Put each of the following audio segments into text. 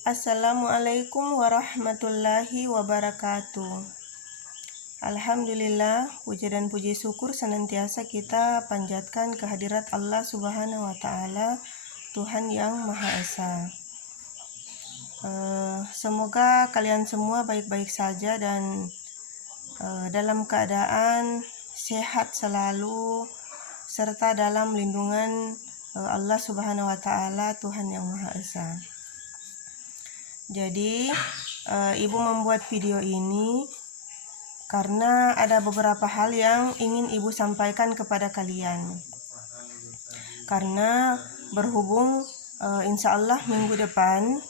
Assalamualaikum warahmatullahi wabarakatuh. Alhamdulillah, puja dan puji syukur senantiasa kita panjatkan kehadirat Allah Subhanahu wa Ta'ala, Tuhan yang Maha Esa. Semoga kalian semua baik-baik saja dan dalam keadaan sehat selalu, serta dalam lindungan Allah Subhanahu wa Ta'ala, Tuhan yang Maha Esa. Jadi, Ibu membuat video ini karena ada beberapa hal yang ingin Ibu sampaikan kepada kalian. Karena berhubung insya Allah minggu depan,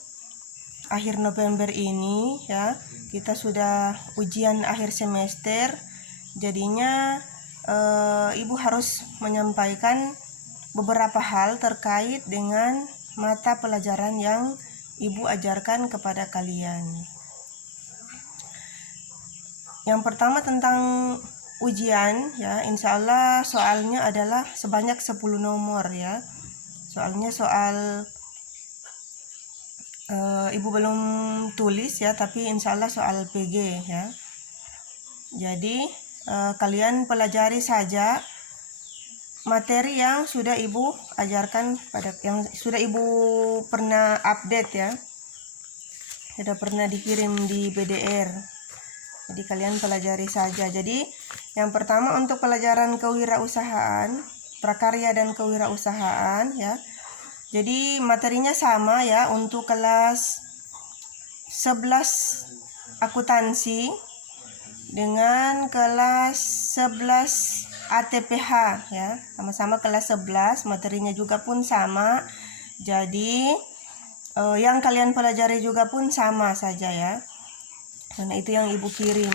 akhir November ini ya, kita sudah ujian akhir semester. Jadinya Ibu harus menyampaikan beberapa hal terkait dengan mata pelajaran yang Ibu ajarkan kepada kalian. Yang pertama tentang ujian ya, insya Allah soalnya adalah sebanyak 10 nomor ya. Soalnya soal Ibu belum tulis ya, tapi insya Allah soal PG ya. Jadi kalian pelajari saja materi yang sudah Ibu ajarkan yang sudah Ibu pernah update ya, sudah pernah dikirim di BDR. Jadi kalian pelajari saja. Jadi yang pertama untuk pelajaran kewirausahaan, prakarya dan kewirausahaan ya. Jadi materinya sama ya, untuk kelas 11 akuntansi dengan kelas 11 ATPH ya, sama-sama kelas 11, materinya juga pun sama. Jadi yang kalian pelajari juga pun sama saja ya, karena itu yang Ibu kirim.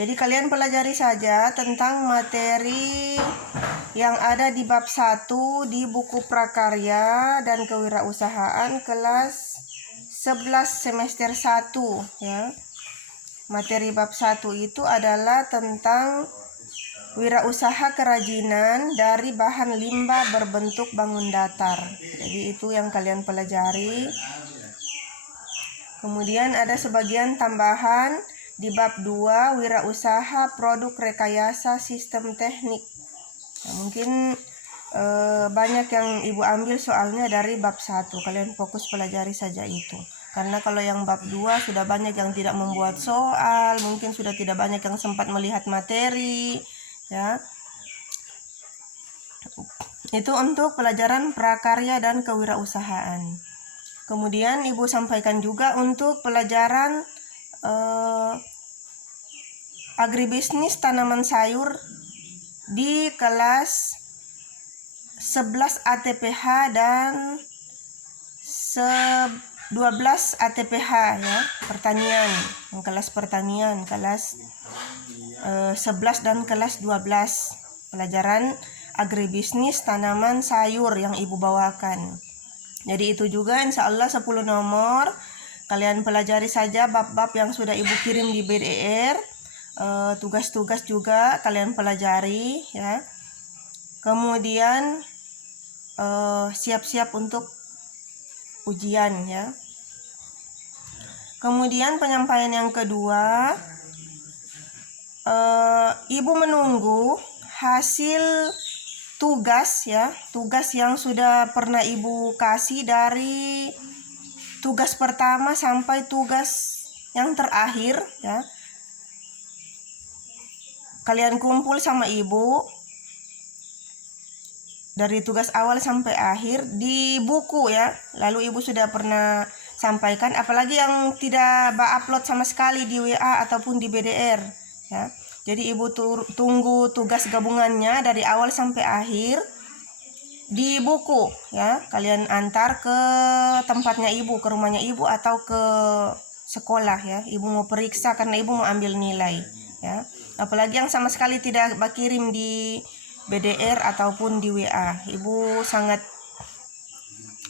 Jadi kalian pelajari saja tentang materi yang ada di bab 1 di buku prakarya dan kewirausahaan kelas 11 semester 1 ya. Materi bab 1 itu adalah tentang wirausaha kerajinan dari bahan limbah berbentuk bangun datar. Jadi itu yang kalian pelajari. Kemudian ada sebagian tambahan di bab 2 wirausaha produk rekayasa sistem teknik. Nah, mungkin banyak yang Ibu ambil soalnya dari bab 1. Kalian fokus pelajari saja itu. Karena kalau yang bab 2 sudah banyak yang tidak membuat soal, mungkin sudah tidak banyak yang sempat melihat materi ya. Itu untuk pelajaran prakarya dan kewirausahaan. Kemudian Ibu sampaikan juga untuk pelajaran agribisnis tanaman sayur di kelas 11 ATPH dan 12 ATPH ya, pertanian, kelas pertanian, kelas 11 dan kelas 12, pelajaran agribisnis tanaman sayur yang Ibu bawakan. Jadi itu juga insya Allah 10 nomor. Kalian pelajari saja bab-bab yang sudah Ibu kirim di BDR. Tugas-tugas juga kalian pelajari ya. Kemudian siap-siap untuk ujian ya. Kemudian penyampaian yang kedua, Ibu menunggu hasil tugas ya, tugas yang sudah pernah Ibu kasih dari tugas pertama sampai tugas yang terakhir ya. Kalian kumpul sama Ibu dari tugas awal sampai akhir di buku ya. Lalu Ibu sudah pernah sampaikan, apalagi yang tidak upload sama sekali di WA ataupun di BDR ya. Jadi Ibu tunggu tugas gabungannya dari awal sampai akhir di buku ya. Kalian antar ke tempatnya Ibu, ke rumahnya Ibu atau ke sekolah ya. Ibu mau periksa karena Ibu mau ambil nilai ya. Apalagi yang sama sekali tidak kirim di BDR ataupun di WA. Ibu sangat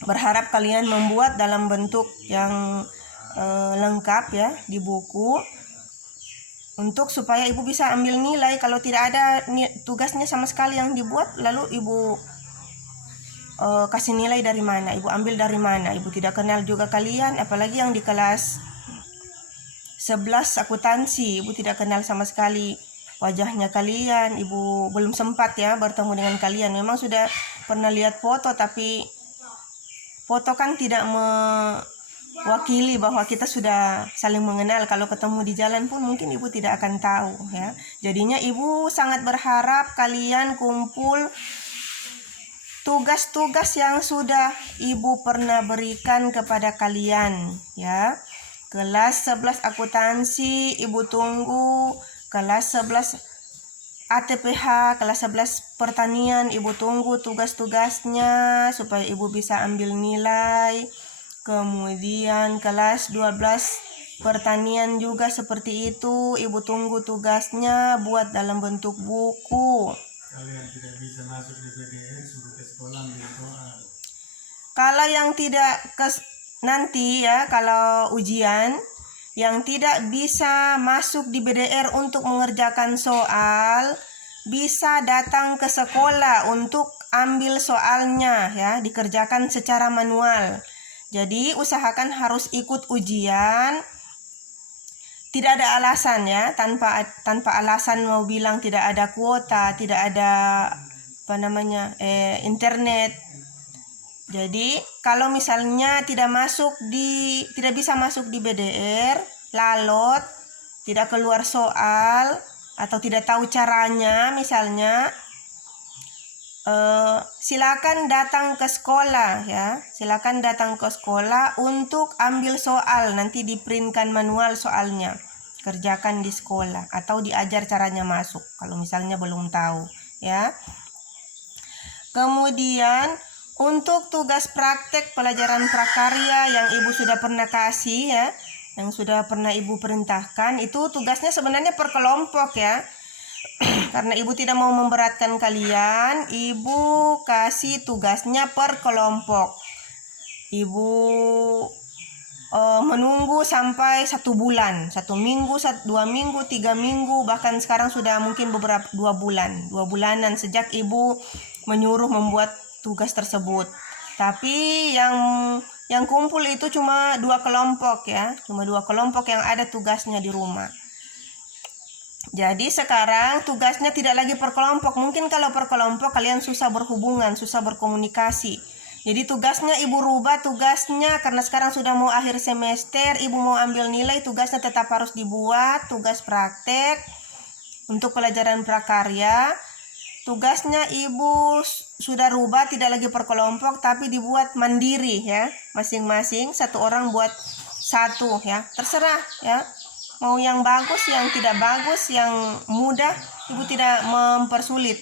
berharap kalian membuat dalam bentuk yang lengkap ya di buku, untuk supaya Ibu bisa ambil nilai. Kalau tidak ada tugasnya sama sekali yang dibuat, lalu Ibu kasih nilai dari mana, ibu ambil dari mana, ibu tidak kenal juga kalian, apalagi yang di kelas 11 akuntansi, ibu tidak kenal sama sekali wajahnya kalian, ibu belum sempat ya bertemu dengan kalian. Memang sudah pernah lihat foto, tapi foto kan tidak mewakili bahwa kita sudah saling mengenal. Kalau ketemu di jalan pun mungkin ibu tidak akan tahu ya. Jadinya ibu sangat berharap kalian kumpul tugas-tugas yang sudah ibu pernah berikan kepada kalian ya. Kelas 11 akuntansi ibu tunggu, kelas 11 ATPH, kelas 11 pertanian ibu tunggu tugas-tugasnya supaya ibu bisa ambil nilai. Kemudian kelas 12 pertanian juga seperti itu, ibu tunggu tugasnya buat dalam bentuk buku. Kalau yang tidak bisa masuk di BDR suruh ke sekolah ambil soal. Kalau yang tidak nanti ya, kalau ujian yang tidak bisa masuk di BDR untuk mengerjakan soal, bisa datang ke sekolah untuk ambil soalnya ya, dikerjakan secara manual. Jadi usahakan harus ikut ujian. Tidak ada alasan ya, tanpa alasan mau bilang tidak ada kuota, tidak ada internet. Jadi kalau misalnya tidak bisa masuk di BDR, lalot, tidak keluar soal atau tidak tahu caranya misalnya, silakan datang ke sekolah ya. Silakan datang ke sekolah untuk ambil soal, nanti diprintkan manual soalnya. Kerjakan di sekolah atau diajar caranya masuk kalau misalnya belum tahu ya. Kemudian untuk tugas praktek pelajaran prakarya yang ibu sudah pernah kasih ya, yang sudah pernah ibu perintahkan, itu tugasnya sebenarnya per kelompok ya. Karena ibu tidak mau memberatkan kalian, ibu kasih tugasnya per kelompok. Ibu menunggu sampai 1 bulan, 1 minggu, 2 minggu, 3 minggu, bahkan sekarang sudah mungkin beberapa 2 bulanan sejak ibu menyuruh membuat tugas tersebut. Tapi yang kumpul itu cuma 2 kelompok ya, cuma 2 kelompok yang ada tugasnya di rumah. Jadi sekarang tugasnya tidak lagi per kelompok. Mungkin kalau per kelompok kalian susah berhubungan, susah berkomunikasi. Jadi tugasnya ibu rubah tugasnya, karena sekarang sudah mau akhir semester, ibu mau ambil nilai, tugasnya tetap harus dibuat, tugas praktek untuk pelajaran prakarya. Tugasnya ibu sudah rubah, tidak lagi per kelompok tapi dibuat mandiri ya. Masing-masing satu orang buat satu ya. Terserah ya. Mau yang bagus, yang tidak bagus, yang mudah, ibu tidak mempersulit.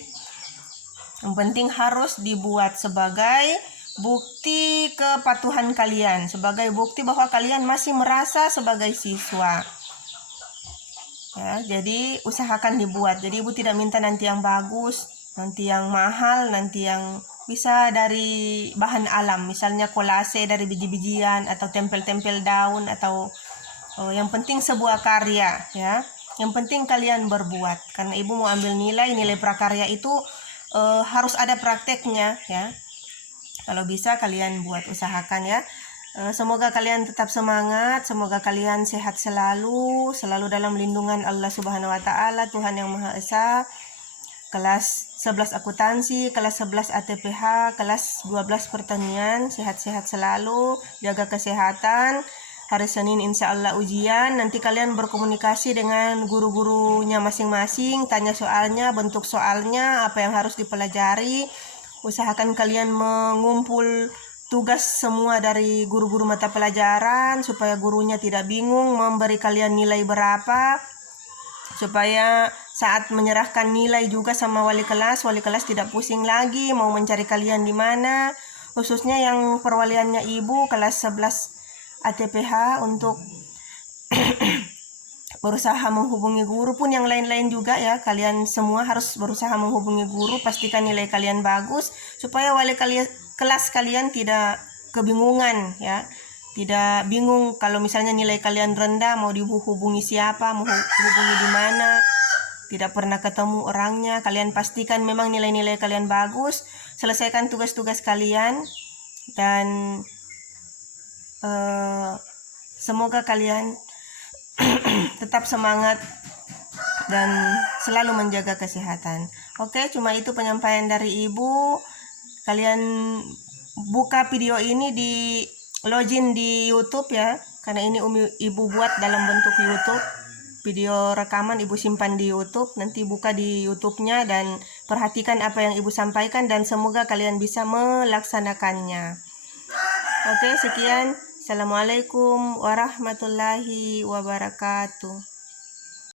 Yang penting harus dibuat sebagai bukti kepatuhan kalian, sebagai bukti bahwa kalian masih merasa sebagai siswa. Ya, jadi usahakan dibuat. Jadi ibu tidak minta nanti yang bagus, nanti yang mahal, nanti yang bisa dari bahan alam, misalnya kolase dari biji-bijian atau tempel-tempel daun, atau yang penting sebuah karya ya. Yang penting kalian berbuat, karena ibu mau ambil nilai prakarya itu harus ada prakteknya ya. Kalau bisa kalian buat, usahakan ya. Semoga kalian tetap semangat, semoga kalian sehat selalu dalam lindungan Allah Subhanahu wa taala, Tuhan yang Maha Esa. Kelas 11 akuntansi, kelas 11 ATPH, kelas 12 pertanian, sehat-sehat selalu, jaga kesehatan. Hari Senin insya Allah ujian, nanti kalian berkomunikasi dengan guru-gurunya masing-masing, tanya soalnya, bentuk soalnya, apa yang harus dipelajari. Usahakan kalian mengumpul tugas semua dari guru-guru mata pelajaran, supaya gurunya tidak bingung memberi kalian nilai berapa, supaya saat menyerahkan nilai juga sama wali kelas tidak pusing lagi mau mencari kalian di mana. Khususnya yang perwaliannya ibu kelas 11 ATPH untuk berusaha menghubungi guru, pun yang lain-lain juga ya, kalian semua harus berusaha menghubungi guru, pastikan nilai kalian bagus supaya wali kelas kalian tidak kebingungan ya, tidak bingung kalau misalnya nilai kalian rendah mau dihubungi siapa, mau hubungi di mana, tidak pernah ketemu orangnya. Kalian pastikan memang nilai-nilai kalian bagus, selesaikan tugas-tugas kalian, dan semoga kalian tetap semangat dan selalu menjaga kesehatan. Oke, cuma itu penyampaian dari Ibu. Kalian buka video ini, di login di YouTube ya, karena ini Ibu buat dalam bentuk YouTube. Video rekaman Ibu simpan di YouTube, nanti buka di YouTube-nya dan perhatikan apa yang Ibu sampaikan, dan semoga kalian bisa melaksanakannya. Oke, sekian. Assalamualaikum warahmatullahi wabarakatuh.